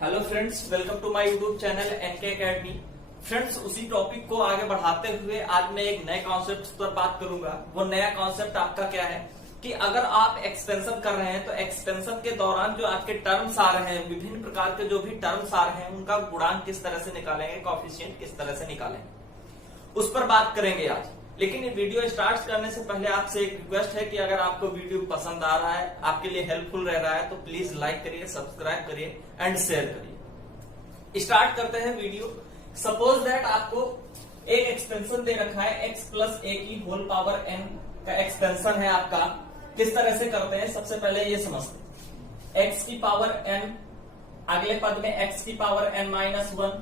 Hello friends, welcome to my YouTube channel N K academy. Friends, उसी topic को आगे बढ़ाते हुए आज मैं एक नए कॉन्सेप्ट पर बात करूंगा। वो नया कॉन्सेप्ट आपका क्या है कि अगर आप एक्सपेंशन कर रहे हैं तो एक्सपेंशन के दौरान जो आपके टर्म्स आ रहे हैं, विभिन्न प्रकार के जो भी टर्म्स आ रहे हैं, उनका गुणांक किस तरह से निकालेंगे, कोएफिशिएंट किस तरह से निकालेंगे, उस पर बात करेंगे आज। लेकिन ये वीडियो स्टार्ट करने से पहले आपसे एक रिक्वेस्ट है कि अगर आपको वीडियो पसंद आ रहा है, आपके लिए हेल्पफुल रह रहा है, तो प्लीज लाइक करिए, सब्सक्राइब करिए एंड शेयर करिए। स्टार्ट करते हैं वीडियो। सपोज दैट आपको एक एक्सपेंशन दे रखा है x प्लस ए की होल पावर n का एक्सपेंशन है आपका। किस तरह से करते हैं सबसे पहले ये समझते हैं। x की पावर n, अगले पद में x की पावर n माइनस 1,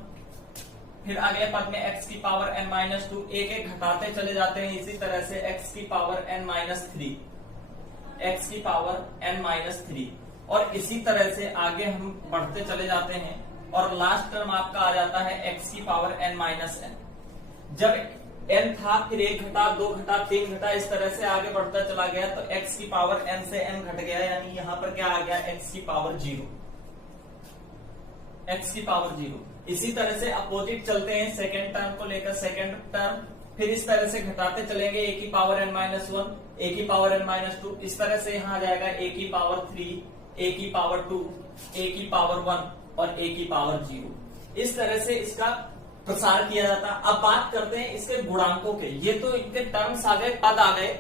फिर अगले पद में x की पावर n माइनस 2, एक एक घटाते चले जाते हैं। इसी तरह से x की पावर n माइनस 3, x की पावर n माइनस 3, और इसी तरह से आगे हम बढ़ते चले जाते हैं और लास्ट टर्म आपका आ जाता है x की पावर n माइनस n। जब n था फिर 1 घटा, 2 घटा, 3 घटा, इस तरह से आगे बढ़ता चला गया तो x की पावर n से n घट गया, यानी यहां पर क्या आ गया, x की पावर 0, x की पावर 0। इसी तरह से अपोजिट चलते हैं सेकेंड टर्म को लेकर, सेकेंड टर्म फिर इस तरह से घटाते चलेंगे, a की पावर n माइनस 1, a की पावर n माइनस 2, इस तरह से यहाँ आ जाएगा a की पावर 3, a की पावर 2, a की पावर 1 और a की पावर 0। इस तरह से इसका प्रसार किया जाता है। अब बात करते हैं इसके गुणांकों के। ये तो इनके टर्म्स आ गए, पद आ गए,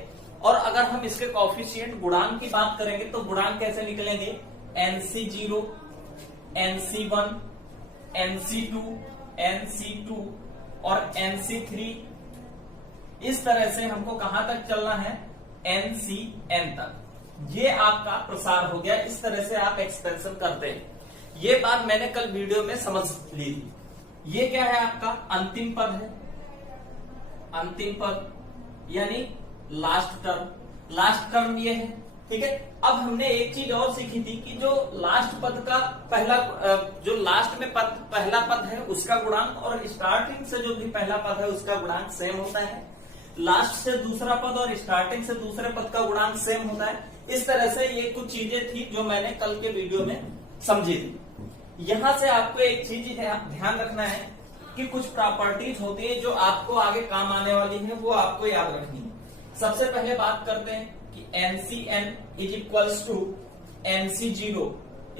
और अगर हम इसके कोएफिशिएंट गुणांक की बात करेंगे तो गुणांक कैसे निकलेंगे, nc0, nc1, nc2, nc2 और nc3। इस तरह से हमको कहां तक चलना है, ncn तक। ये आपका प्रसार हो गया। इस तरह से आप एक्सपेंशन करते हैं। ये बात मैंने कल वीडियो में समझ ली थी। ये क्या है, आपका अंतिम पद है, अंतिम पद यानी लास्ट टर्म। लास्ट टर्म ये है, ठीक है। अब हमने एक चीज और सीखी थी कि जो लास्ट पद का पहला, जो लास्ट में पद पहला पद है उसका गुणांक और स्टार्टिंग से जो भी पहला पद है उसका गुणांक सेम होता है। लास्ट से दूसरा पद और स्टार्टिंग से दूसरे पद का गुणांक सेम होता है। इस तरह से ये कुछ चीजें थी जो मैंने कल के वीडियो में समझी थी। यहां से आपको एक चीज ध्यान रखना है कि कुछ प्रॉपर्टीज होती है जो आपको आगे काम आने वाली है, वो आपको याद रखनी है। सबसे पहले बात करते हैं कि NCN is equals to NC0,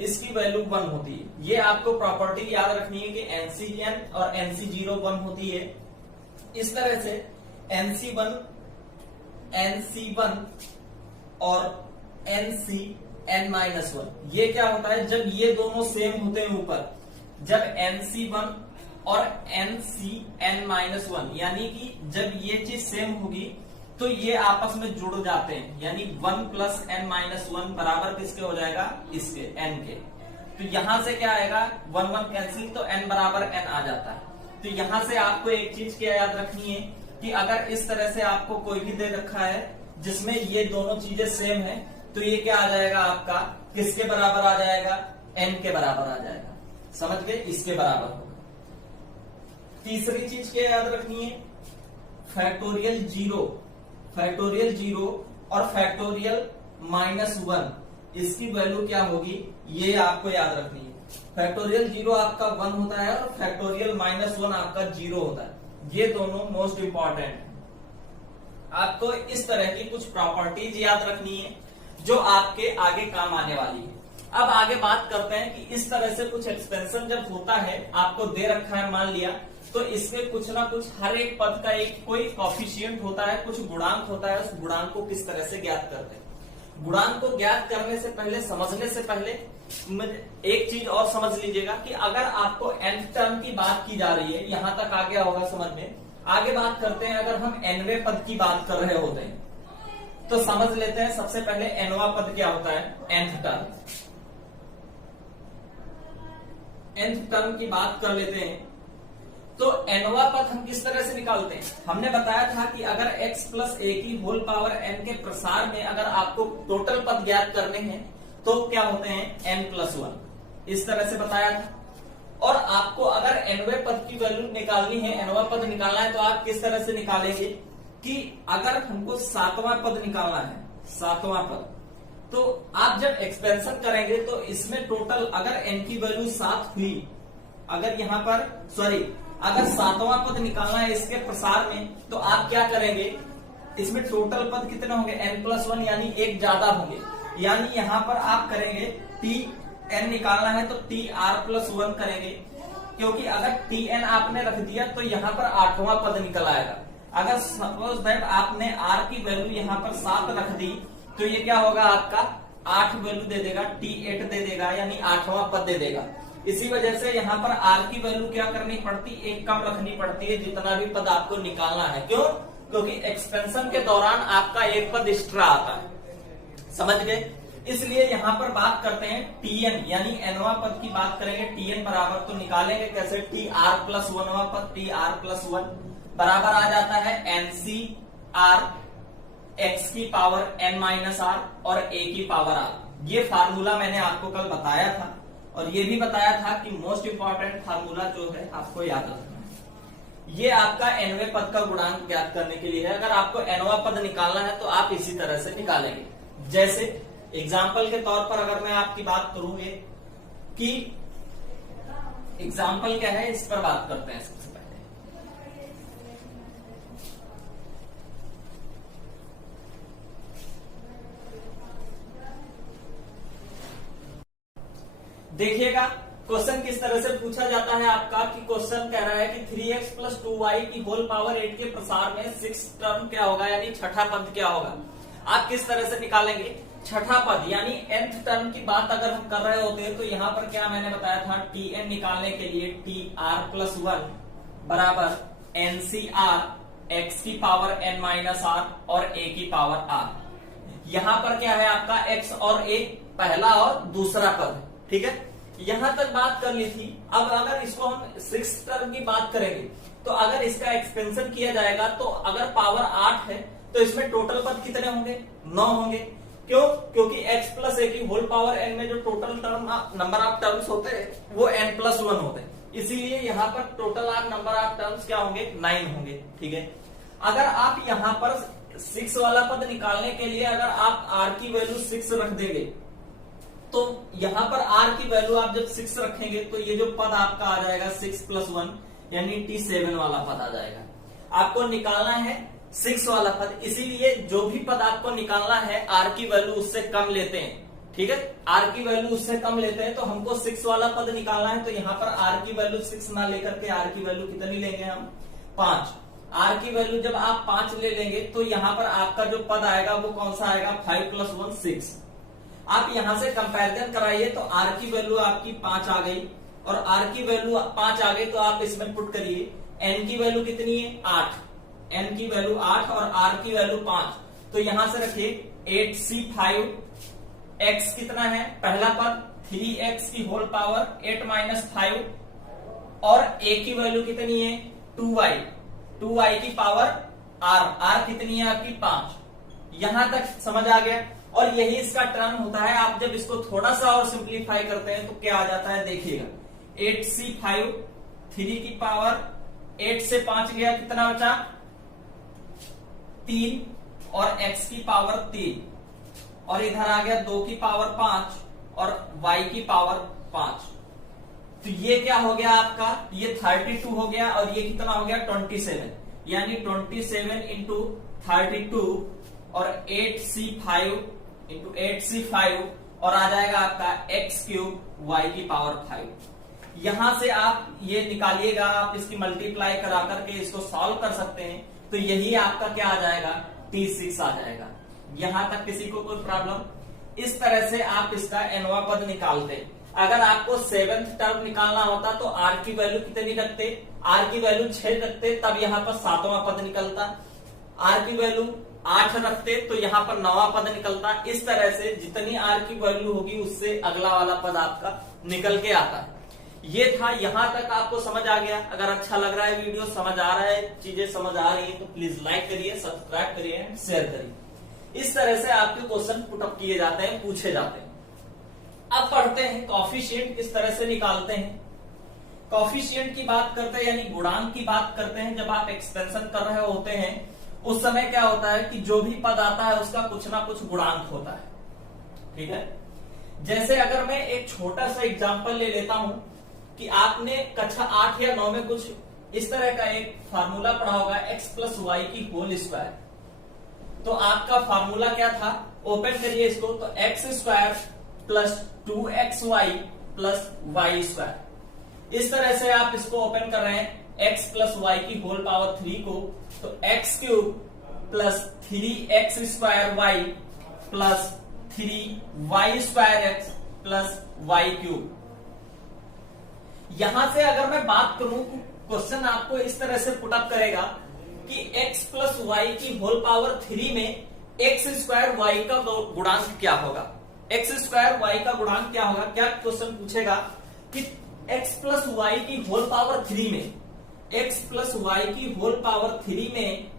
इसकी वैल्यू 1 होती है। ये आपको प्रॉपर्टी याद रखनी है कि NCN और NC0 1 होती है। इस तरह से NC1 और NCn-1, ये क्या होता है, जब ये दोनों सेम होते हैं ऊपर, जब NC1 और NCn-1 यानी कि जब ये चीज सेम होगी तो ये आपस में जुड़ जाते हैं, यानी 1 प्लस n-1 बराबर किसके हो जाएगा, इसके n के। तो यहां से क्या आएगा, 1 1 कैंसिल, तो n बराबर n आ जाता है। तो यहां से आपको एक चीज क्या याद रखनी है कि अगर इस तरह से आपको कोई भी दे रखा है जिसमें ये दोनों चीजें सेम है, तो ये क्या आ जाएगा आपका, किसके बराबर आ जाएगा, n के बराबर आ जाएगा। समझ गए, इसके बराबर होगा। तीसरी चीज क्या याद रखनी है, फैक्टोरियल 0 और फैक्टोरियल -1, इसकी वैल्यू क्या होगी, ये आपको याद रखनी है। फैक्टोरियल 0 आपका 1 होता है और फैक्टोरियल -1 आपका 0 होता है। ये दोनों मोस्ट इंपॉर्टेंट है। आपको इस तरह की कुछ प्रॉपर्टीज याद रखनी है जो आपके आगे काम आने वाली है। अब आगे बात करते हैं कि इस तरह से कुछ एक्सपेंशन जब होता है, आपको दे रखा है मान लिया, तो इसमें कुछ ना कुछ हर एक पद का एक कोई कोएफिशिएंट होता है, कुछ गुणांक होता है। उस गुणांक को किस तरह से ज्ञात करते हैं, गुणांक को ज्ञात करने से पहले, समझने से पहले एक चीज और समझ लीजिएगा कि अगर आपको nth टर्म की बात की जा रही है, यहां तक आ गया होगा समझ में। आगे बात करते हैं, अगर हम nवें पद की बात कर रहे होते हैं तो समझ लेते हैं सबसे पहले nवां पद क्या होता है, nth टर्म। nth टर्म की बात कर लेते हैं तो nवां पद हम किस तरह से निकालते हैं। हमने बताया था कि अगर x प्लस ए की होल पावर n के प्रसार में अगर आपको टोटल पद ज्ञात करने हैं तो क्या होते हैं, n+1, इस तरह से बताया था। और आपको अगर nवें पद की वैल्यू निकालनी है, nवां पद निकालना है, तो आप किस तरह से निकालेंगे कि अगर हमको 7वां पद निकालना है, 7वां पद, तो आप जब एक्सपेंशन करेंगे तो इसमें टोटल अगर n की वैल्यू 7 हुई, अगर यहाँ पर अगर 7वां पद निकालना है इसके प्रसार में, तो आप क्या करेंगे, इसमें टोटल पद कितने होंगे, n+1 यानी एक ज्यादा होंगे। यानी यहाँ पर आप करेंगे tn निकालना है तो tr+1 करेंगे, क्योंकि अगर tn आपने रख दिया तो यहाँ पर 8वां पद निकल आएगा। अगर सपोज दैट आपने r की वैल्यू यहाँ पर 7 रख दी तो ये क्या होगा, आपका 8 वैल्यू दे देगा, t8 दे देगा, यानी 8वां पद दे देगा। इसी वजह से यहाँ पर r की वैल्यू क्या करनी पड़ती, एक कम रखनी पड़ती है जितना भी पद आपको निकालना है। क्यों? क्योंकि एक्सपेंशन के दौरान आपका एक पद एक्स्ट्रा आता है, समझ गए। इसलिए यहाँ पर बात करते हैं tn यानी nवां पद की बात करेंगे। tn बराबर तो निकालेंगे कैसे, tr+1वां पद, tr+1 बराबर आ जाता है ncr x की पावर n-r और a की पावर r। ये फार्मूला मैंने आपको कल बताया था और ये भी बताया था कि मोस्ट इंपॉर्टेंट फार्मूला जो है आपको याद रखना है। ये आपका nवें पद का गुणांक ज्ञात करने के लिए है। अगर आपको nवां पद निकालना है तो आप इसी तरह से निकालेंगे। जैसे एग्जाम्पल के तौर पर अगर मैं आपकी बात करूंगे कि एग्जाम्पल क्या है, इस पर बात करते हैं। सबसे पहले देखिएगा क्वेश्चन किस तरह से पूछा जाता है आपका, कि क्वेश्चन कह रहा है कि 3x + 2y की होल पावर 8 के प्रसार में 6 टर्म क्या होगा, यानी छठा पद क्या होगा। आप किस तरह से निकालेंगे, छठा पद यानी nth टर्म की बात अगर हम कर रहे होते हैं तो यहाँ पर क्या मैंने बताया था, tn निकालने के लिए tr+1 बराबर ncr x की पावर n-r और a की पावर r। यहाँ पर क्या है आपका x और a, पहला और दूसरा पद, ठीक है। यहां तक बात कर ली थी। अब अगर इसको हम 6 टर्म की बात करेंगे तो अगर इसका एक्सपेंशन किया जाएगा तो अगर पावर 8 है तो इसमें टोटल पद कितने होंगे, 9 होंगे। क्यों? क्योंकि x + a की होल पावर n में जो total term number of terms होते हैं वो n+1 होते हैं, इसीलिए यहाँ पर टोटल नंबर ऑफ टर्म्स क्या होंगे, 9 होंगे, ठीक है। अगर आप यहाँ पर 6 वाला पद निकालने के लिए अगर आप r की वैल्यू 6 रख देंगे तो यहाँ पर r की वैल्यू आप जब 6 रखेंगे तो ये जो पद आपका आ जाएगा 6 + 1 यानी t7 वाला पद आ जाएगा। आपको निकालना है 6 वाला पद, इसीलिए जो भी पद आपको निकालना है r की वैल्यू उससे कम लेते हैं, ठीक है। r की वैल्यू उससे कम लेते हैं तो हमको 6 वाला पद निकालना है, तो यहाँ पर r की वैल्यू 6 ना लेकर के r की वैल्यू कितनी लेंगे हम, 5। r की वैल्यू जब आप 5 ले लेंगे तो यहाँ पर आपका जो पद आएगा वो कौन सा आएगा, 5 + 1 6। आप यहां से कंपैरिजन कराइए तो r की वैल्यू आपकी 5 आ गई और r की वैल्यू 5 आ गई, तो आप इसमें पुट करिए n की वैल्यू कितनी है, 8, n की वैल्यू 8 और r की वैल्यू 5। तो यहां से रखिए 8c5, x कितना है, पहला पद 3x की होल पावर 8 - 5 और a की वैल्यू कितनी है, 2y की पावर r कितनी है आपकी, 5। यहां तक समझ आ गया। और यही इसका टर्म होता है। आप जब इसको थोड़ा सा और सिंप्लीफाई करते हैं तो क्या आ जाता है, देखिएगा 8c5, 3 की पावर 8 से 5 गया, कितना बचा, 3 और x की पावर 3 और इधर आ गया 2 की पावर 5 और y की पावर 5। तो ये क्या हो गया आपका, ये 32 हो गया और ये कितना हो गया, 27, यानी 27 × 32 और 8c5 × 8c5 और आ जाएगा आपका x³ y की पावर 5। यहां से आप ये निकालिएगा, आप इसकी मल्टीप्लाई करा करके इसको सॉल्व कर सकते हैं, तो यही आपका क्या आ जाएगा, t6 आ जाएगा। यहां तक किसी को कोई प्रॉब्लम? इस तरह से आप इसका nवां पद निकालते हैं। अगर आपको 7th टर्म निकालना होता तो r की वैल्यू कितनी रखते, r की वैल्यू 6 रखते, तब यहाँ पर 7वां पद निकलता। r की वैल्यू 8 रखते तो यहाँ पर 9वां पद निकलता। इस तरह से जितनी r की वैल्यू होगी उससे अगला वाला पद आपका निकल के आता है। ये था, यहां तक आपको समझ आ गया। अगर अच्छा लग रहा है वीडियो, समझ आ रहा है, चीजें समझ आ रही है तो प्लीज लाइक करिए, सब्सक्राइब करिए एंड शेयर करिए। इस तरह से आपके क्वेश्चन पुटअप किए जाते हैं, पूछे जाते हैं। अब पढ़ते हैं कॉफिशिएंट किस तरह से निकालते हैं। कॉफिशिएंट की बात करते हैं यानी गुणांक की बात करते हैं। जब आप एक्सपेंशन कर रहे होते हैं उस समय क्या होता है कि जो भी पद आता है उसका कुछ ना कुछ गुणांक होता है। ठीक है। जैसे अगर मैं एक छोटा सा एग्जांपल ले लेता हूं कि आपने कक्षा 8 या 9 में कुछ इस तरह का एक फार्मूला पढ़ा होगा, x प्लस वाई की होल स्क्वायर। तो आपका फार्मूला क्या था, ओपन करिए इसको, तो एक्स स्क्वायर प्लस 2xy प्लस वाई स्क्वायर। इस तरह से आप इसको ओपन कर रहे हैं, x प्लस वाई की होल पावर 3 को, तो x cube plus 3x square वाई plus 3y square x plus y cube. यहां से अगर मैं बात करूं, क्वेश्चन आपको इस तरह से पुटअप करेगा कि x प्लस वाई की होल पावर 3 में एक्स स्क्वायर वाई का गुणांक क्या होगा, एक्स स्क्वायर वाई का गुणांक क्या होगा। क्या क्वेश्चन पूछेगा कि x प्लस वाई की होल पावर 3 में, x प्लस वाई की होल पावर 3 में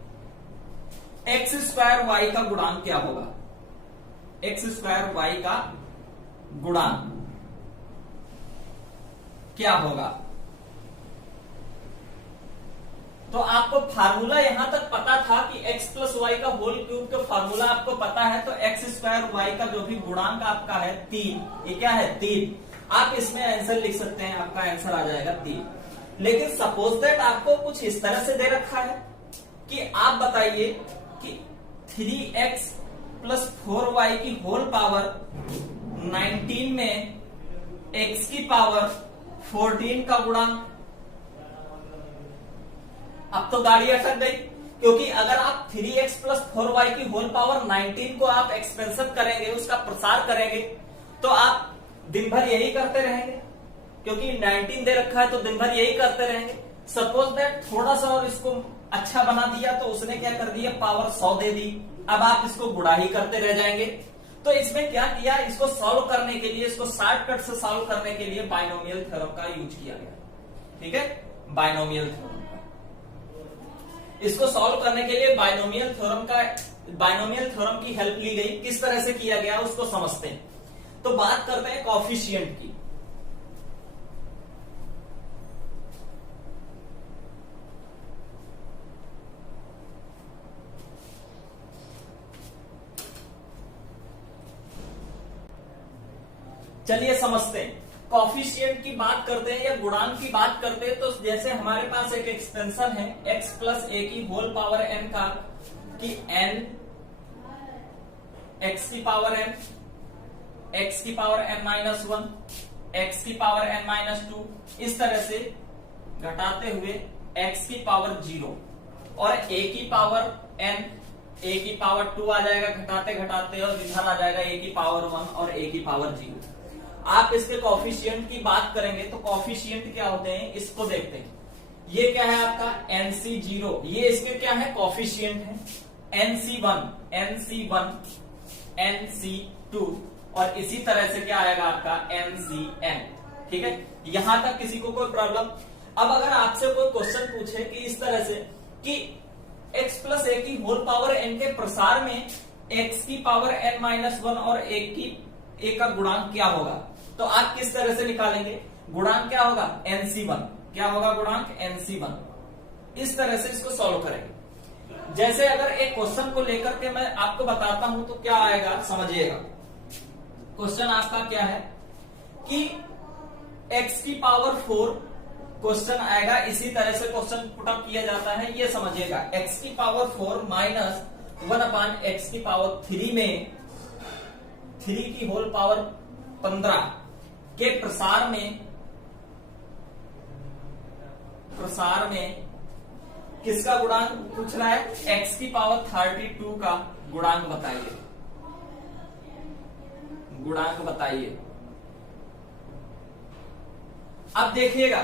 एक्स स्क्वायर वाई का गुणांक क्या होगा, एक्स स्क्वायर वाई का गुणांक क्या होगा। तो आपको फार्मूला यहां तक पता था कि x प्लस वाई का होल क्यूब का फार्मूला आपको पता है, तो एक्स स्क्वायर वाई का जो भी गुणांक आपका है 3, ये क्या है 3। आप इसमें आंसर लिख सकते हैं, आपका आंसर आ जाएगा 3। लेकिन सपोज दैट आपको कुछ इस तरह से दे रखा है कि आप बताइए कि 3x प्लस 4y की होल पावर 19 में x की पावर 14 का गुणांक। अब तो गाड़ी अटक गई, क्योंकि अगर आप 3x प्लस 4y की होल पावर 19 को आप एक्सपेंशन करेंगे, उसका प्रसार करेंगे, तो आप दिन भर यही करते रहेंगे, क्योंकि 19 दे रखा है तो दिन भर यही करते रहेंगे। सपोज दैट थोड़ा सा और इसको अच्छा बना दिया, तो उसने क्या कर दिया, पावर 100 दे दी। अब आप इसको गुणा ही करते रह जाएंगे। तो इसमें क्या किया, इसको सॉल्व करने के लिए, इसको शॉर्टकट से सॉल्व करने के लिए बाइनोमियल थ्योरम का यूज किया गया। ठीक है, बाइनोमियल थ्योरम, इसको सॉल्व करने के लिए बाइनोमियल थ्योरम की हेल्प ली गई। किस तरह से किया गया उसको समझते हैं। तो बात करते हैं कोएफिशिएंट की। चलिए समझते हैं, कोएफिशिएंट की बात करते हैं या गुणांक की बात करते हैं। तो जैसे हमारे पास एक एक्सटेंशन है x प्लस ए की होल पावर n का, कि n x की पावर n, x की पावर n माइनस 1, x की पावर n माइनस 2, इस तरह से घटाते हुए x की पावर 0 और a की पावर n, a की पावर 2 आ जाएगा घटाते घटाते, और इधर आ जाएगा a की पावर 1 और a की पावर 0। आप इसके कोएफिशिएंट की बात करेंगे तो कोएफिशिएंट क्या होते हैं, इसको देखते हैं। ये क्या है आपका NC0, ये इसके क्या है कोएफिशिएंट है। NC1, NC1, NC2 और इसी तरह से क्या आएगा आपका NCN। ठीक है, यहां तक किसी को कोई प्रॉब्लम। अब अगर आपसे कोई क्वेश्चन पूछे कि इस तरह से कि x प्लस ए की होल पावर n के प्रसार में x की पावर n माइनस 1 और a का गुणांक क्या होगा, तो आप किस तरह से निकालेंगे। गुणांक क्या होगा NC1, क्या होगा गुणांक NC1। इस तरह से इसको सॉल्व करेंगे। जैसे अगर एक क्वेश्चन को लेकर के मैं आपको बताता हूं तो क्या आएगा समझिएगा। क्वेश्चन आपका क्या है कि x की पावर 4 क्वेश्चन आएगा, इसी तरह से क्वेश्चन पुटअप किया जाता है, ये समझिएगा। x की पावर 4 माइनस 1 अपान x की पावर 3 में 3 की होल पावर 15 के प्रसार में किसका गुणांक पूछ रहा है, x की पावर 32 का गुणांक बताइए, गुणांक बताइए। अब देखिएगा,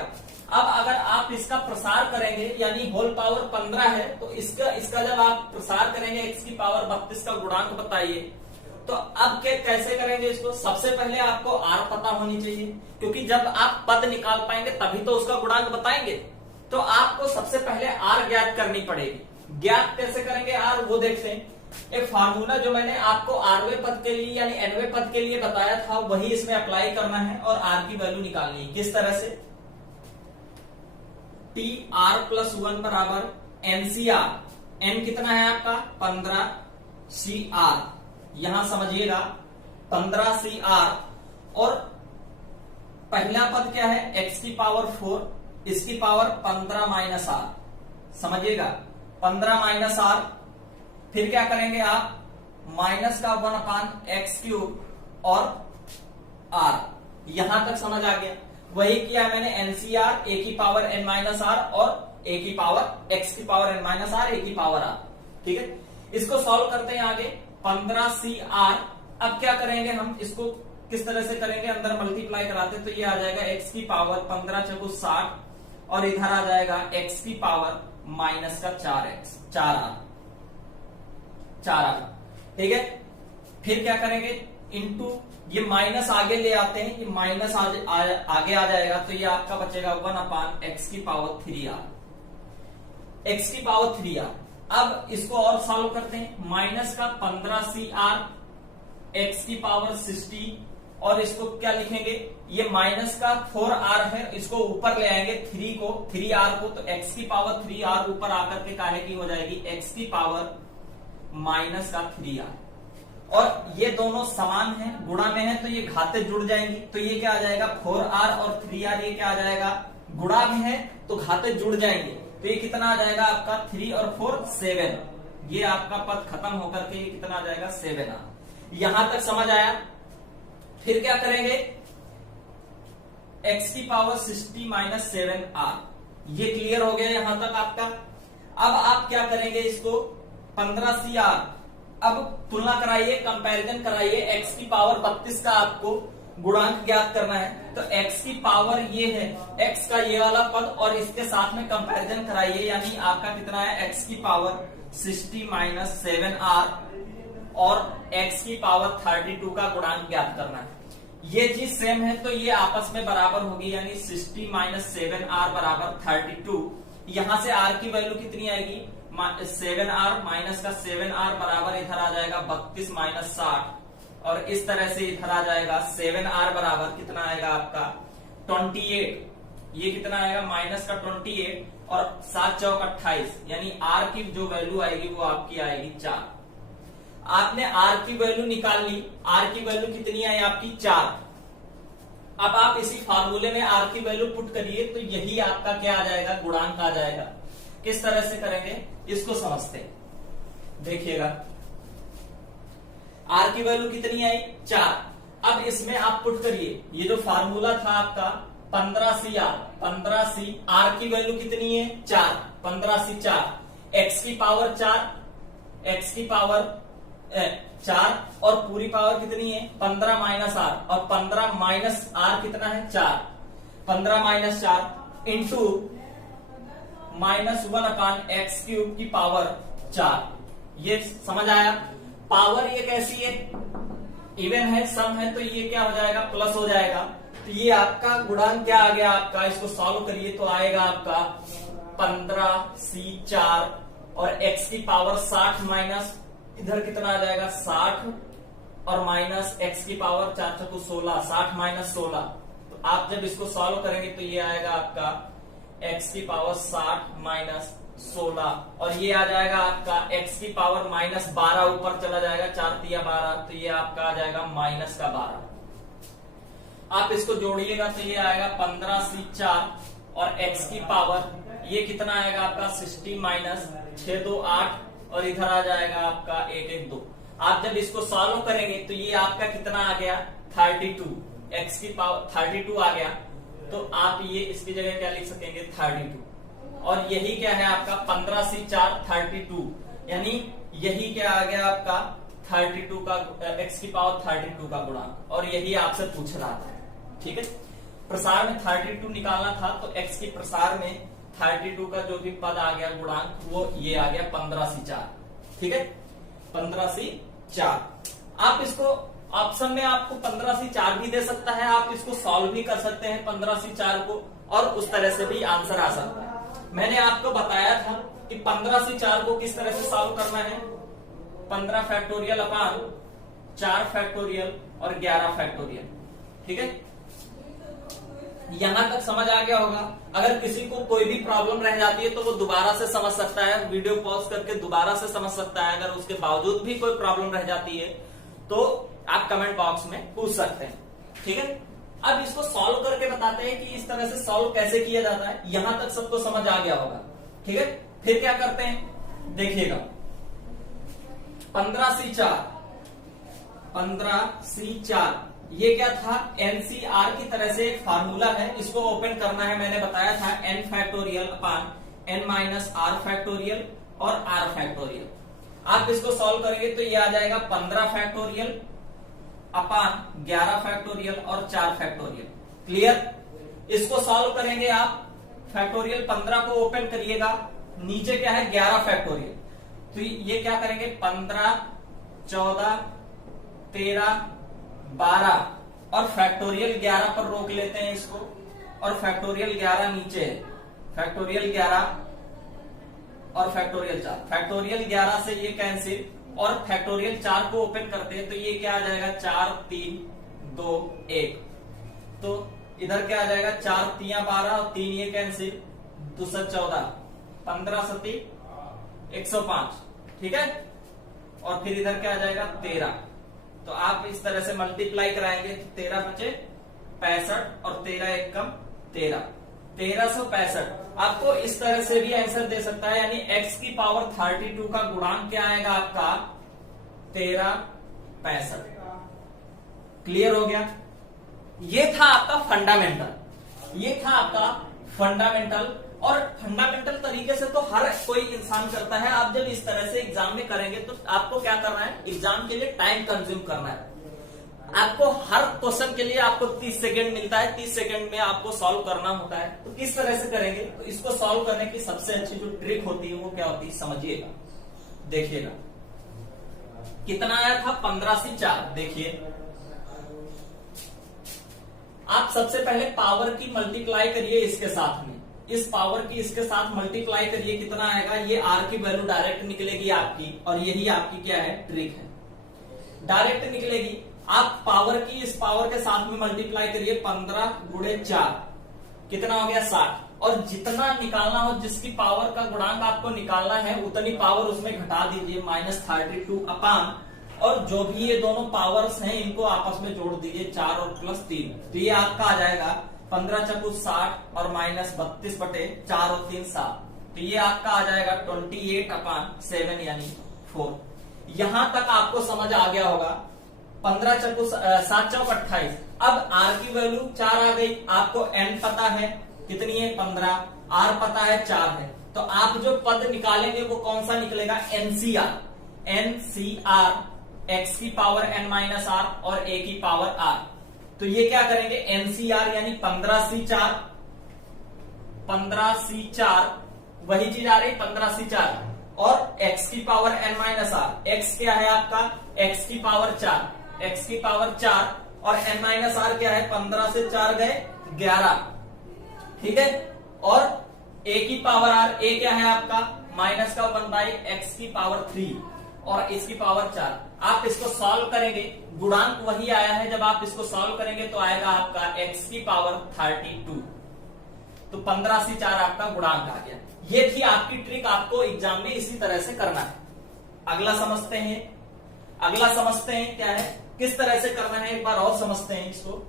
अब अगर आप इसका प्रसार करेंगे, यानी होल पावर 15 है, तो इसका जब आप प्रसार करेंगे x की पावर 32 का गुणांक बताइए, तो अब कैसे करेंगे इसको। सबसे पहले आपको r पता होनी चाहिए, क्योंकि जब आप पद निकाल पाएंगे तभी तो उसका गुणांक बताएंगे। तो आपको सबसे पहले r ज्ञात करनी पड़ेगी। ज्ञात कैसे करेंगे r, वो देखते हैं। एक फार्मूला जो मैंने आपको rवें पद के लिए यानी nवें पद के लिए बताया था, वही इसमें अप्लाई करना है और r की वैल्यू निकालनी है। किस तरह से, TR+1 बराबर NCR, n कितना है आपका 15, CR, यहां समझिएगा 15CR, और पहला पद क्या है, x की पावर 4, इसकी पावर 15 माइनस आर, समझिएगा 15 माइनस आर। फिर क्या करेंगे आप, माइनस का 1/x³ और r, यहां तक समझ आ गया। वही किया मैंने NCR, a की पावर n माइनस आर और a की पावर x की power n minus r, a की पावर r, ठीक है। इसको सॉल्व करते हैं आगे, 15CR। अब क्या करेंगे हम, इसको किस तरह से करेंगे, अंदर मल्टीप्लाई कराते तो ये आ जाएगा x की पावर 15 × 60 और इधर आ जाएगा x की पावर माइनस का 4r, ठीक है। फिर क्या करेंगे, इंटू ये माइनस आगे ले आते हैं, ये माइनस आगे आ जाएगा तो ये आपका बचेगा 1/x की पावर 3r, x की पावर 3r। अब इसको और सॉल्व करते हैं, माइनस का 15CR, x की पावर 60, और इसको क्या लिखेंगे, ये माइनस का 4r है, इसको ऊपर ले आएंगे 3r को, तो x की पावर 3r ऊपर आकर के काहे की हो जाएगी x की पावर माइनस का 3r। और ये दोनों समान हैं, गुणा में है तो ये घाते जुड़ जाएंगी, तो ये क्या आ जाएगा 4r और 3r, ये क्या आ जाएगा, गुणा में है तो घाते जुड़ जाएंगे, तो ये कितना आ जाएगा आपका 3 और 4 7, ये आपका पद खत्म होकर के ये कितना आ जाएगा 7r। यहां तक समझ आया। फिर क्या करेंगे, x की पावर 60 माइनस 7r, ये क्लियर हो गया यहां तक आपका। अब आप क्या करेंगे, इसको 15CR, अब तुलना कराइए, कंपैरिजन कराइए, x की पावर 32 का आपको गुणांक ज्ञात करना है, तो x की पावर ये है, x का ये वाला पद, और इसके साथ में कंपैरिजन कराइए, यानी आपका कितना है, x की पावर 60 माइनस 7r और x की पावर 32 का गुणांक ज्ञात करना है। ये चीज सेम है तो ये आपस में बराबर होगी, यानी 60 माइनस 7r बराबर 32। यहां से r की वैल्यू कितनी आएगी, 7r माइनस का 7r बराबर इधर आ जाएगा 32 माइनस 60, और इस तरह से इधर आ जाएगा 7r बराबर कितना आएगा आपका 28, ये कितना आएगा माइनस का 28, और 7 चौक 28, यानी r की जो वैल्यू आएगी वो आपकी आएगी 4। आपने r की वैल्यू निकाल ली, r की वैल्यू कितनी आई आपकी 4। अब आप इसी फार्मूले में r की वैल्यू पुट करिए तो यही आपका क्या आ जाएगा, गुणांक आ जाएगा। किस तरह से करेंगे इसको समझते हैं, देखिएगा r की वैल्यू कितनी आई 4। अब इसमें आप पुट करिए, ये जो फार्मूला था आपका 15C r की वैल्यू कितनी है 4, 15C 4, x की पावर 4, x की पावर 4 और पूरी पावर कितनी है 15 माइनस r, और 15 माइनस r कितना है 4, 15 माइनस 4 इंटू -1/x³ की पावर 4। ये समझ आया। पावर ये कैसी है, इवन है, सम है, तो ये क्या हो जाएगा प्लस हो जाएगा। तो ये आपका गुणांक क्या आ गया आपका, इसको सॉल्व करिए तो आएगा आपका 15C4 और x की पावर 60 माइनस इधर कितना आ जाएगा 60 और माइनस x की पावर 4 × 16, 60 माइनस 16। तो आप जब इसको सॉल्व करेंगे तो ये आएगा आपका x की पावर 60 माइनस 16, और ये आ जाएगा आपका x की पावर माइनस 12, ऊपर चला जाएगा 4 × 12, तो ये आपका आ जाएगा माइनस का 12। आप इसको जोड़िएगा तो ये आएगा 15C4 और x की पावर ये कितना आएगा आपका 60 माइनस 6 2 8, और इधर आ जाएगा आपका 1 1 2। आप जब इसको सॉल्व करेंगे तो ये आपका कितना आ गया 32, x की पावर 32 आ गया, तो आप ये इसकी जगह क्या लिख सकेंगे 32, और यही क्या है आपका 15C4 32, यानी यही क्या आ गया आपका 32 का x की पावर 32 का गुणांक, और यही आपसे पूछ रहा था। ठीक है, प्रसार में 32 निकालना था तो x की प्रसार में 32 का जो भी पद आ गया गुणांक वो ये आ गया 15C4। ठीक है, 15C4। आप इसको ऑप्शन में आपको 15C4 भी दे सकता है, आप इसको सॉल्व भी कर सकते हैं 15C4 को, और उस तरह से भी आंसर आ सकता है। मैंने आपको बताया था कि 15C4 को किस तरह से सॉल्व करना है, 15 फैक्टोरियल अपान 4 फैक्टोरियल और 11 फैक्टोरियल। ठीक है, यहां तक समझ आ गया होगा। अगर किसी को कोई भी प्रॉब्लम रह जाती है तो वो दोबारा से समझ सकता है, वीडियो पॉज करके दोबारा से समझ सकता है। अगर उसके बावजूद भी कोई प्रॉब्लम रह जाती है तो आप कमेंट बॉक्स में पूछ सकते हैं। ठीक है, अब इसको सॉल्व करके बताते हैं कि इस तरह से सॉल्व कैसे किया जाता है। यहां तक सबको समझ आ गया होगा। ठीक है, फिर क्या करते हैं देखिएगा, 15C4 ये क्या था, एनसीआर की तरह से एक फार्मूला है, इसको ओपन करना है। मैंने बताया था n factorial upon n minus r factorial और r फैक्टोरियल। आप इसको सॉल्व करेंगे तो ये आ जाएगा 15 फैक्टोरियल अपान 11 फैक्टोरियल और 4 फैक्टोरियल। क्लियर, इसको सॉल्व करेंगे आप, फैक्टोरियल 15 को ओपन करिएगा, नीचे क्या है 11 फैक्टोरियल, तो ये क्या करेंगे 15, 14, 13, 12 और फैक्टोरियल 11 पर रोक लेते हैं इसको, और फैक्टोरियल 11 नीचे है, फैक्टोरियल 11 और फैक्टोरियल 4, फैक्टोरियल 11 से ये कैंसिल और फैक्टोरियल 4 को ओपन करते हैं तो ये क्या आ जाएगा 4, 3, 2, 1, तो इधर क्या आ जाएगा 4, 3, 12 और 3 ये कैंसिल, 2 से 14, 15 सती 105। ठीक है, और फिर इधर क्या आ जाएगा 13, तो आप इस तरह से मल्टीप्लाई कराएंगे तो 13 बचे 65 और 13 एक कम 13, 1365। आपको इस तरह से भी आंसर दे सकता है, यानी x की पावर 32 का गुणांक क्या आएगा आपका 1365। क्लियर हो गया, ये था आपका फंडामेंटल, ये था आपका फंडामेंटल। और फंडामेंटल तरीके से तो हर कोई इंसान करता है। आप जब इस तरह से एग्जाम में करेंगे तो आपको क्या करना है, एग्जाम के लिए टाइम कंज्यूम करना है। आपको हर क्वेश्चन के लिए आपको 30 सेकंड मिलता है, 30 सेकंड में आपको सॉल्व करना होता है। तो किस तरह से करेंगे, तो इसको सॉल्व करने की सबसे अच्छी जो ट्रिक होती है वो क्या होती है समझिएगा, देखिएगा कितना आया था 15C4। देखिए आप सबसे पहले पावर की मल्टीप्लाई करिए इसके साथ में, इस पावर की इसके साथ मल्टीप्लाई करिए, कितना आएगा, ये आर की वैल्यू डायरेक्ट निकलेगी आपकी, और यही आपकी क्या है ट्रिक है, डायरेक्ट निकलेगी। आप पावर की इस पावर के साथ में मल्टीप्लाई करिए, 15 गुणे 4 कितना हो गया 60, और जितना निकालना हो, जिसकी पावर का गुणांक आपको निकालना है उतनी पावर उसमें घटा दीजिए, -32 अपान, और जो भी ये दोनों पावर्स हैं इनको आपस में जोड़ दीजिए, 4 और +3, तो ये आपका आ जाएगा 15 चकु 60 और -32 बटे 4 और 3 7, तो ये आपका आ जाएगा 28/7 यानी 4। यहां तक आपको समझ आ गया होगा। 15 चकु 7 चौक 28। अब आर की वैल्यू 4 आ गई, आपको एन पता है कितनी है 15, आर पता है 4 है, तो आप जो पद निकालेंगे वो कौन सा निकलेगा, एनसीआर, एनसीआर x की पावर n माइनस आर और a की पावर r। तो ये क्या करेंगे, एनसीआर यानी 15C4, 15C4 वही चीज आ रही 15C4, और x की power n minus r, x क्या है आपका x की पावर 4, x की पावर 4 और n माइनस आर क्या है, 15 से 4 गए 11। ठीक है, और a की पावर r, a क्या है आपका माइनस का 1/x की पावर 3 और इसकी पावर 4। आप इसको सॉल्व करेंगे, गुणांक वही आया है, जब आप इसको सॉल्व करेंगे तो आएगा आपका x की पावर 32, तो 15C4 आपका गुणांक आ गया। ये थी आपकी ट्रिक, आपको एग्जाम में इसी तरह से करना है। अगला समझते हैं, अगला समझते हैं क्या है, किस तरह से करना है, एक बार और समझते हैं इसको।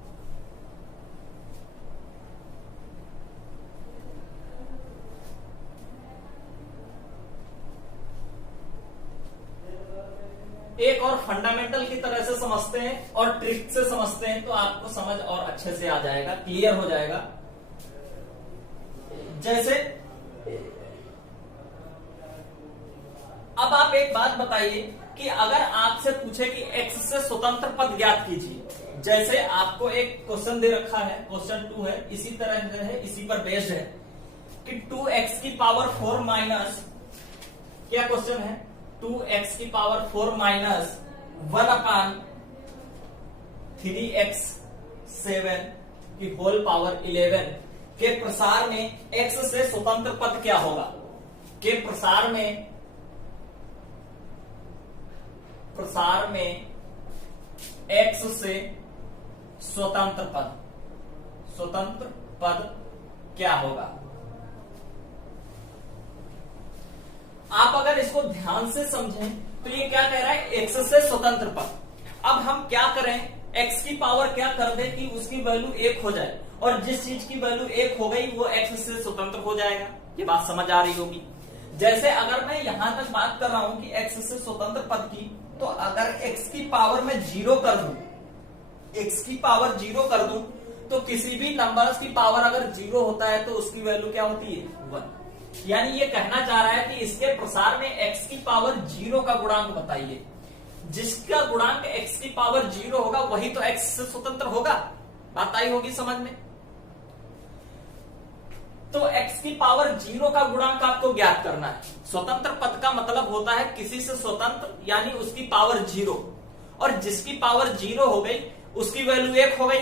एक और फंडामेंटल की तरह से समझते हैं और ट्रिक से समझते हैं, तो आपको समझ और अच्छे से आ जाएगा, क्लियर हो जाएगा। जैसे अब आप एक बात बताइए कि अगर आपसे पूछे कि x से स्वतंत्र पद ज्ञात कीजिए, जैसे आपको एक क्वेश्चन दे रखा है, क्वेश्चन 2 है, इसी तरह है, इसी पर बेस्ड है कि 2x की पावर 4 माइनस, क्या क्वेश्चन है, 2x की पावर 4 माइनस 1/3x7 की होल पावर 11 के प्रसार में x से स्वतंत्र पद क्या होगा, के प्रसार में x से स्वतंत्र पद क्या होगा। आप अगर इसको ध्यान से समझें तो ये क्या कह रहा है, x से स्वतंत्र पद। अब हम क्या करें, x की पावर क्या कर दे कि उसकी वैल्यू 1 हो जाए, और जिस चीज की वैल्यू 1 हो गई वो x से स्वतंत्र हो जाएगा। ये बात समझ आ रही होगी। जैसे अगर मैं यहां तक बात कर रहा हूं कि x से स्वतंत्र पद की, तो अगर x की पावर मैं 0 कर दूं, x की पावर 0 कर दूं, तो किसी भी नंबर्स की पावर अगर 0 होता है तो उसकी वैल्यू क्या होती है, 1। यानी ये कहना चाह रहा है कि इसके प्रसार में x की पावर 0 का गुणांक बताइए। जिसका गुणांक x की पावर 0 होगा वही तो x से स्वतंत्र होगा। बात आई होगी समझ में। तो x की पावर 0 का गुणांक आपको ज्ञात करना है। स्वतंत्र पद का मतलब होता है किसी से स्वतंत्र, यानी उसकी पावर 0, और जिसकी पावर 0 हो गई उसकी वैल्यू 1 हो गई,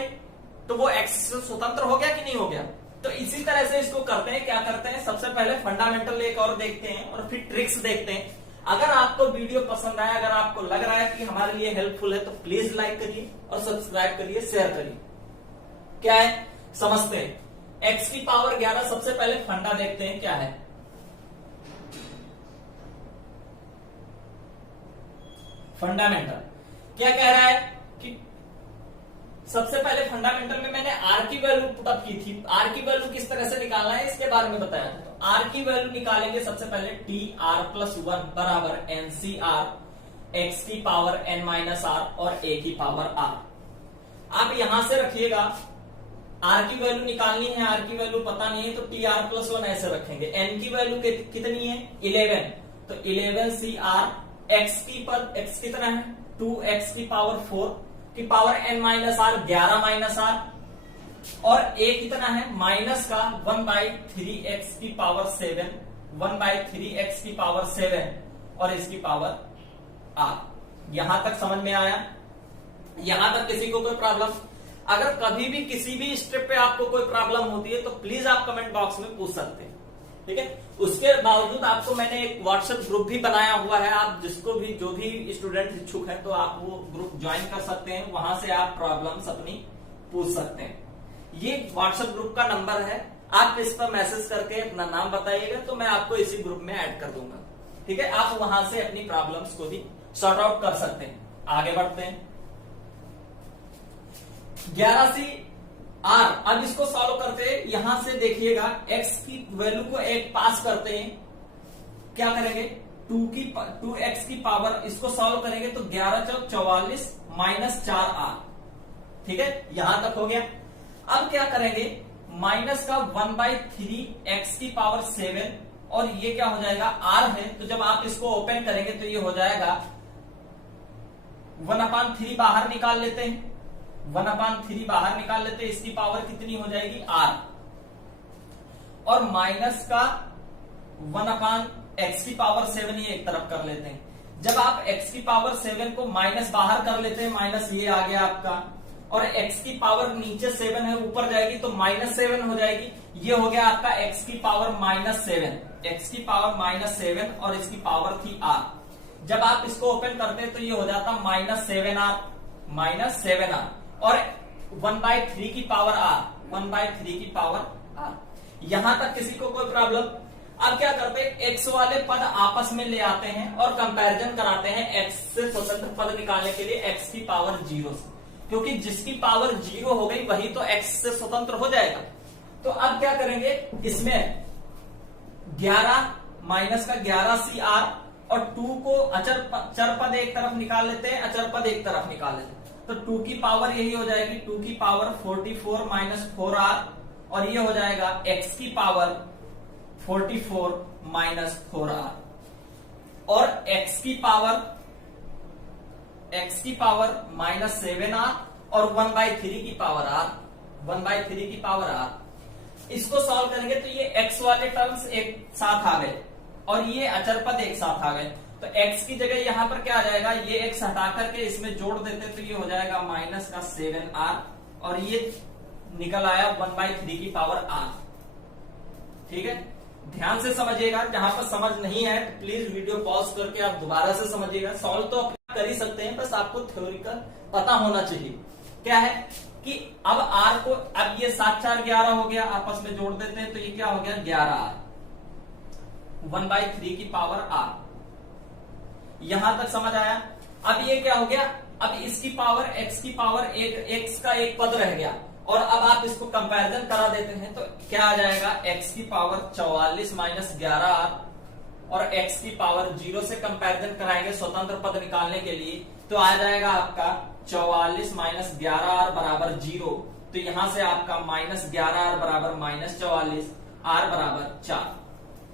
तो वो x से स्वतंत्र हो गया कि नहीं हो गया। तो इसी तरह से इसको करते हैं, क्या करते हैं, सबसे पहले फंडामेंटल एक और देखते हैं और फिर ट्रिक्स देखते हैं। अगर आपको वीडियो पसंद आया, अगर आपको लग रहा है कि हमारे लिए हेल्पफुल है, तो प्लीज लाइक करिए और सब्सक्राइब करिए, शेयर करिए। क्या है समझते हैं। x की पावर 11, सबसे पहले फंडा देखते हैं क्या है। फंडामेंटल क्या कह रहा है कि सबसे पहले फंडामेंटल में मैंने r की वैल्यू पुटअप की थी। r की वैल्यू किस तरह से निकालना है इसके बारे में बताया था। तो r की वैल्यू निकालेंगे सबसे पहले tr+1 बराबर NCr x की पावर n-r और a की पावर r। आप यहां से रखिएगा, r की वैल्यू निकालनी है, r की वैल्यू पता नहीं है, तो tr+1 ऐसे रखेंगे। n की वैल्यू कितनी है, 11, तो 11cr x कितना है, 2x की पावर 4 की पावर n-r 11 r, और a कितना है माइनस का 1/3x की पावर 7, 1/3x की पावर 7 और इसकी पावर r। यहां तक समझ में आया। यहां तक किसी को कोई प्रॉब्लम, अगर कभी भी किसी भी स्टेप पे आपको कोई प्रॉब्लम होती है तो प्लीज आप कमेंट बॉक्स में पूछ सकते हैं, ठीक है। उसके बावजूद आपको मैंने एक व्हाट्सएप ग्रुप भी बनाया हुआ है, आप जिसको भी, जो भी स्टूडेंट इच्छुक है, तो आप वो ग्रुप ज्वाइन कर सकते हैं। वहां से आप प्रॉब्लम्स अपनी पूछ सकते हैं। ये व्हाट्सएप ग्रुप का नंबर है, आप इस पर मैसेज करके अपना नाम बताइएगा तो मैं आपको इसी ग्रुप में ऐड कर दूंगा, ठीक है। आप वहां से अपनी प्रॉब्लम्स को भी सॉर्ट आउट कर सकते हैं। आगे बढ़ते हैं। 11c r, अब इसको सॉल्व करते हैं। यहां से देखिएगा x की वैल्यू को 1 पास करते हैं, क्या करेंगे, 2x की पावर, इसको सॉल्व करेंगे तो 11 चौक 44 माइनस 4r, ठीक है। यहां तक हो गया। अब क्या करेंगे, माइनस का 1/3x की पावर 7, और ये क्या हो जाएगा, r है, तो जब आप इसको ओपन करेंगे तो ये हो जाएगा 1/3 बाहर निकाल लेते हैं, 1/3 बाहर निकाल लेते हैं, इसकी पावर कितनी हो जाएगी r, और माइनस का 1/x की पावर 7 ये एक तरफ कर लेते हैं। जब आप x की पावर 7 को माइनस बाहर कर लेते हैं, माइनस ये आ गया आपका, और x की पावर नीचे 7 है, ऊपर जाएगी तो -7 हो जाएगी। ये हो गया आपका x की पावर -7, x की पावर -7 और इसकी पावर थी r। जब आप इसको ओपन करते हैं तो ये हो जाता -7r, और 1/3 की पावर r, 1/3 की पावर r। यहां तक किसी को कोई प्रॉब्लम। अब क्या करते हैं, x वाले पद आपस में ले आते हैं और कंपैरिजन कराते हैं x से स्वतंत्र पद निकालने के लिए x की पावर 0 से, क्योंकि जिसकी पावर 0 हो गई वही तो x से स्वतंत्र हो जाएगा। तो अब क्या करेंगे, इसमें 11 माइनस का 11cr और 2 को चर पद एक तरफ निकाल लेते हैं, अचर पद एक तरफ निकाल लेते हैं, तो 2 की पावर यही हो जाएगी, 2 की पावर 44 माइनस 4r, और ये हो जाएगा x की पावर 44 माइनस 4r, और x की पावर -7r और 1/3 की पावर r, 1/3 की पावर r। इसको सॉल्व करेंगे तो ये x वाले टर्म्स एक साथ आ गए और ये अचर पद एक साथ आ गए, तो x की जगह यहां पर क्या आ जाएगा, ये x हटा करके इसमें जोड़ देते तो ये हो जाएगा माइनस का 7r, और ये निकल आया 1/3 की पावर r, ठीक है। ध्यान से समझिएगा, जहां पर समझ नहीं है तो प्लीज वीडियो पॉज करके आप दोबारा से समझिएगा। सॉल्व तो अपना कर ही सकते हैं, बस आपको थ्योरिकल पता होना चाहिए। क्या है कि अब r को, अब ये 7 4 11 हो गया, आपस में जोड़ देते हैं तो ये क्या हो गया 11r, 1/3 की पावर r। यहां तक समझ आया। अब ये क्या हो गया, अब इसकी पावर x की पावर एक x का एक पद रह गया, और अब आप इसको कंपैरिजन करा देते हैं तो क्या आ जाएगा, x की पावर 44 माइनस 11r, और x की पावर 0 से कंपैरिजन कराएंगे स्वतंत्र पद निकालने के लिए, तो आ जाएगा आपका 44 माइनस 11r बराबर 0। तो यहां से आपका माइनस 11r बराबर माइनस 44, r बराबर 4,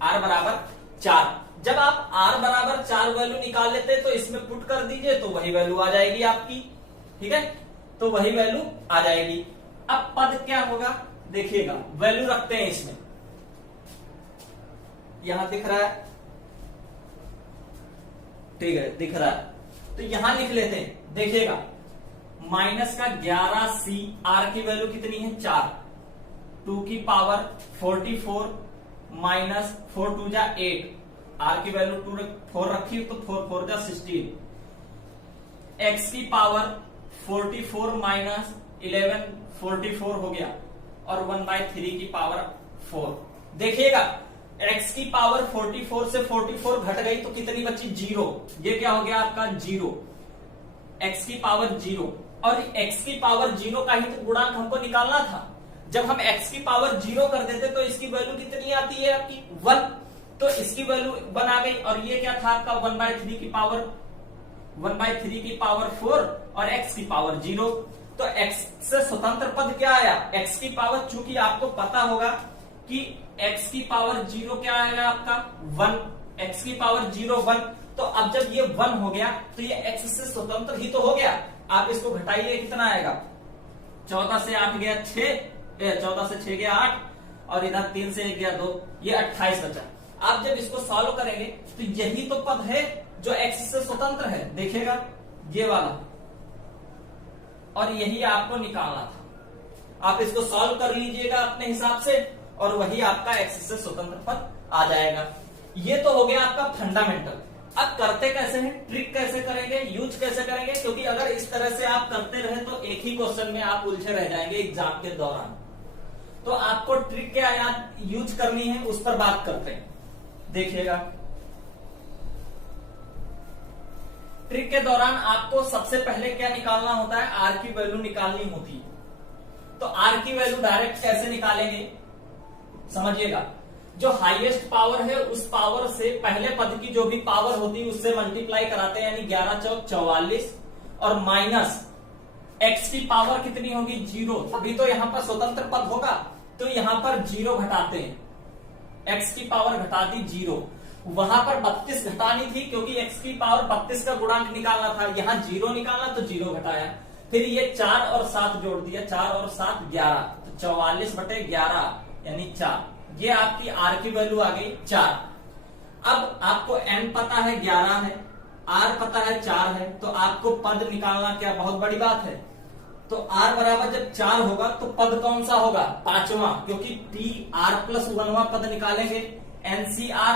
r बराबर 4। जब आप r बराबर 4 वैल्यू निकाल लेते हैं तो इसमें पुट कर दीजिए तो वही वैल्यू आ जाएगी आपकी, ठीक है, तो वही वैल्यू आ जाएगी। अब पद क्या होगा देखिएगा, वैल्यू रखते हैं इसमें, यहां दिख रहा है, ठीक है दिख रहा है, तो यहां लिख लेते हैं, देखिएगा माइनस का 11c, r की वैल्यू कितनी है 4, 2 की पावर 44 माइनस 4 2 जा 8, r की वैल्यू 4 रखी तो 4 4 जा 16, x की पावर 44 माइनस 11 44 हो गया, और 1/3 की पावर 4। देखिएगा x की पावर 44 से 44 घट गई तो कितनी बची 0, ये क्या हो गया आपका 0, x की पावर 0, और x की पावर 0 का ही तो गुणांक हमको निकालना था। जब हम x की पावर 0 कर देते तो इसकी वैल्यू कितनी आती है आपकी 1, तो इसकी वैल्यू 1 आ गई, और ये क्या था आपका 1/3 की पावर 1/3 की पावर 4 और x की पावर 0। तो x से स्वतंत्र पद क्या आया, x की पावर, चूंकि आपको पता होगा कि x की पावर 0 क्या आएगा आपका 1, x की पावर 0 1, तो अब जब ये 1 हो गया तो ये x से स्वतंत्र ही तो हो गया। आप इसको घटाइए कितना आएगा, 14 से 8 गया 6, 14 से 6 गया 8, और इधर 3 से 1 गया 2, ये 28 बचा। आप जब इसको सॉल्व करेंगे तो यही तो पद है जो x से स्वतंत्र है, देखिएगा ये वाला, और यही आपको निकालना था। आप इसको सॉल्व कर लीजिएगा अपने हिसाब से, और वही आपका x से स्वतंत्र पद आ जाएगा। ये तो हो गया आपका फंडामेंटल। अब करते कैसे हैं, ट्रिक कैसे करेंगे, यूज कैसे करेंगे, क्योंकि अगर इस तरह से आप करते रहे तो एक ही क्वेश्चन में आप उलझे रह जाएंगे एग्जाम के दौरान। तो आपको ट्रिक क्या याद यूज करनी है उस पर बात करते हैं। देखिएगा ट्रिक के दौरान आपको सबसे पहले क्या निकालना होता है, आर की वैल्यू निकालनी होती है। तो आर की वैल्यू डायरेक्ट कैसे निकालेंगे समझिएगा, जो हाईएस्ट पावर है उस पावर से पहले पद की जो भी पावर होती है उससे मल्टीप्लाई कराते हैं, यानी 11 चौक 44, और माइनस x की पावर कितनी होगी 0, अभी तो यहां पर स्वतंत्र पद होगा तो यहां पर 0 घटाते हैं, x की पावर घटा दी 0, वहां पर 32 घटानी थी क्योंकि x की पावर 32 का गुणांक निकालना था, यहां 0 निकालना तो 0 घटाया, फिर ये 4 और 7 जोड़ दिया, 4 और 7 11, तो 44/11 यानी 4, ये आपकी r की वैल्यू आ गई 4। अब आपको n पता है 11 है, r पता है 4 है, तो आपको पद निकालना क्या बहुत बड़ी बात है। तो r बराबर जब 4 होगा तो पद कौन सा होगा, पांचवा, क्योंकि t r प्लस 1वां पद निकालेंगे, NCR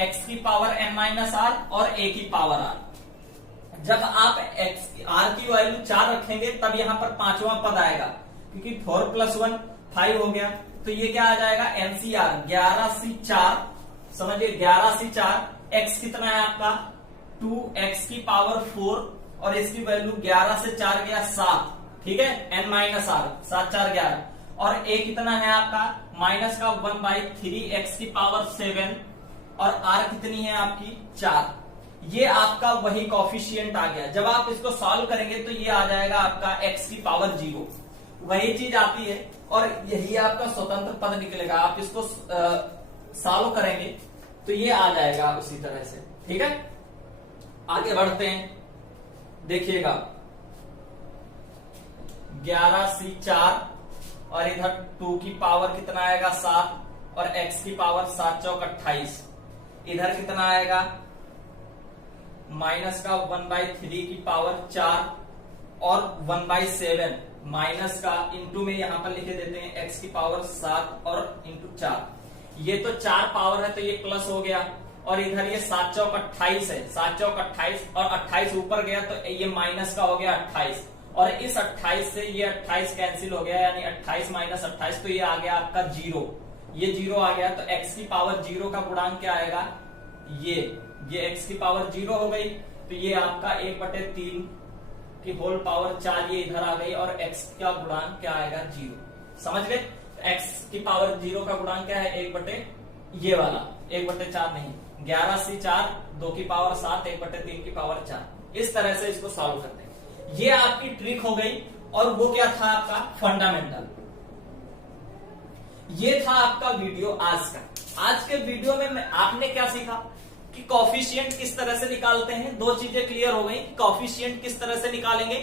x की पावर n माइनस r और a की पावर r। जब आप r की वैल्यू 4 रखेंगे तब यहां पर पांचवा पद आएगा, क्योंकि 4 + 1 5 हो गया, तो ये क्या आ जाएगा NCR 11C4, समझिए 11C4, x कितना है आपका 2x की पावर 4, और इसकी वैल्यू 11 से 4 गया 7, ठीक है, n माइनस r, 7 4 11, और a कितना है आपका माइनस का 1/3 x की पावर 7, और r कितनी है आपकी 4। ये आपका वही कॉफिशिएंट आ गया। जब आप इसको सॉल्व करेंगे तो ये आ जाएगा आपका x की पावर 0, वही चीज आती है, और यही आपका स्वतंत्र पद निकलेगा। आप इसको सॉल्व करेंगे तो ये आ जाएगा उसी तरह से, ठीक है। आगे बढ़ते हैं, देखिएगा 11C4, और इधर 2 की पावर कितना आएगा 7, और x की पावर 7 चौक 28, इधर कितना आएगा माइनस का 1/3 की पावर 4 और 1/7 माइनस का इंटू में यहां पर लिखे देते हैं x की पावर 7 और इंटू 4, ये तो 4 पावर है तो ये प्लस हो गया, और इधर ये 7 चौक 28 है, 7 चौक 28, और 28 ऊपर गया तो ये माइनस का हो गया 28, और इस 28 से ये 28 कैंसिल हो गया, यानी 28 माइनस 28, तो ये आ गया आपका 0, ये 0 आ गया। तो x की पावर 0 का गुणांक क्या आएगा, ये x की पावर 0 हो गई, तो ये आपका 1/3 कि होल पावर 4 ये इधर आ गई और x का गुणांक क्या आएगा 0। समझ गए? x की पावर 0 का गुणांक क्या है 1/, ये वाला 1/4 नहीं, 11c4 2 की पावर 7 1/3 की पावर 4। इस तरह से इसको सॉल्व करते हैं। ये आपकी ट्रिक हो गई। और वो क्या था आपका फंडामेंटल। ये था आपका वीडियो आज का। आज के वीडियो में आपने क्या सीखा कि कॉफिशिएंट किस तरह से निकालते हैं। दो चीजें क्लियर हो गई। कॉफिशिएंट किस तरह से निकालेंगे,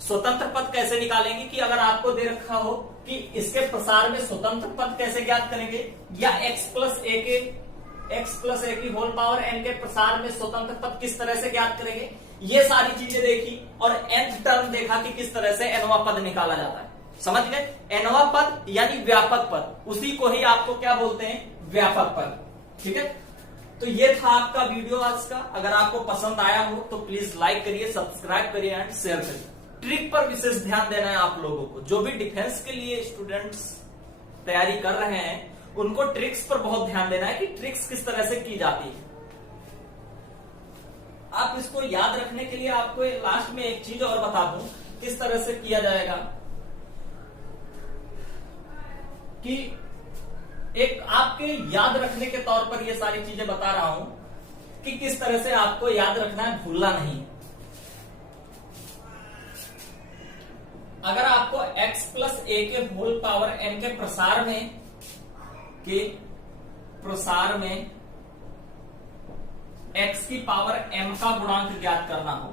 स्वतंत्र पद कैसे निकालेंगे, कि अगर आपको दे रखा हो कि इसके प्रसार में स्वतंत्र पद कैसे ज्ञात करेंगे, या x प्लस ए की होल पावर n के प्रसार में स्वतंत्र पद किस तरह से ज्ञात करेंगे, ये सारी चीजें देखी। और nth टर्म देखा कि किस तरह से nवां पद निकाला जाता है। समझ गए? nवां पद यानी व्यापक पद, उसी को ही आपको क्या बोलते हैं, व्यापक पद। ठीक है, तो ये था आपका वीडियो आज का। अगर आपको पसंद आया हो तो प्लीज लाइक करिए, सब्सक्राइब करिए एंड शेयर करिए। ट्रिक पर विशेष ध्यान देना है आप लोगों को। जो भी डिफेंस के लिए स्टूडेंट्स तैयारी कर रहे हैं उनको ट्रिक्स पर बहुत ध्यान देना है कि ट्रिक्स किस तरह से की जाती है। आप इसको याद रखने के लिए आपको लास्ट में एक चीज और बता दूं किस तरह से किया जाएगा, कि एक आपके याद रखने के तौर पर ये सारी चीजें बता रहा हूं कि किस तरह से आपको याद रखना है, भूलना नहीं। अगर आपको x प्लस ए के होल पावर n के प्रसार में x की पावर m का गुणांक ज्ञात करना हो,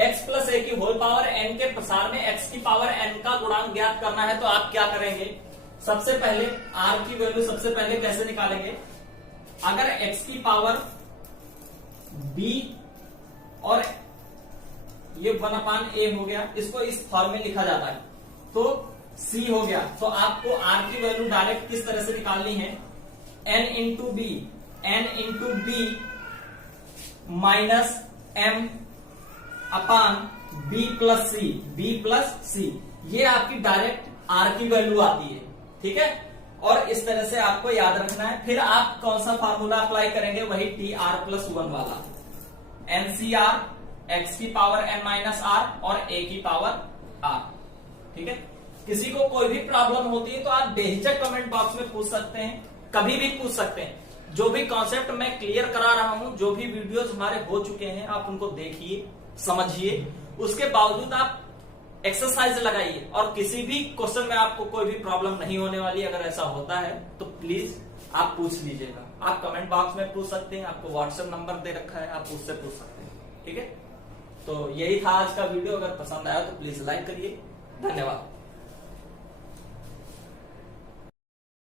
x प्लस ए की होल पावर n के प्रसार में x की पावर n का गुणांक ज्ञात करना है, तो आप क्या करेंगे, सबसे पहले r की वैल्यू सबसे पहले कैसे निकालेंगे। अगर x की पावर b और ये 1/a हो गया, इसको इस फॉर्म में लिखा जाता है, तो c हो गया। तो आपको r की वैल्यू डायरेक्ट किस तरह से निकालनी है, n into b minus m अपान b प्लस c, ये आपकी डायरेक्ट r की वैल्यू आती है। ठीक है, और इस तरह से आपको याद रखना है। फिर आप कौन सा फार्मूला अप्लाई करेंगे, वही tr+1 वाला, NCR x की पावर n माइनस r और a की पावर r। ठीक है, किसी को कोई भी प्रॉब्लम होती है तो आप बेहिचक कमेंट बॉक्स में पूछ सकते हैं, कभी भी पूछ सकते हैं। जो भी कॉन्सेप्ट मैं क्लियर करा रहा हूं, जो भी वीडियोस हमारे हो चुके हैं, आप उनको देखिए, समझिए, उसके बावजूद आप एक्सरसाइज लगाइए। और किसी भी क्वेश्चन में आपको कोई भी प्रॉब्लम नहीं होने वाली। अगर ऐसा होता है तो प्लीज आप पूछ लीजिएगा। आप कमेंट बॉक्स में पूछ सकते हैं, आपको व्हाट्सएप नंबर दे रखा है, आप उससे पूछ सकते हैं। ठीक है, तो यही था आज का वीडियो। अगर पसंद आया तो प्लीज लाइक करिए। धन्यवाद।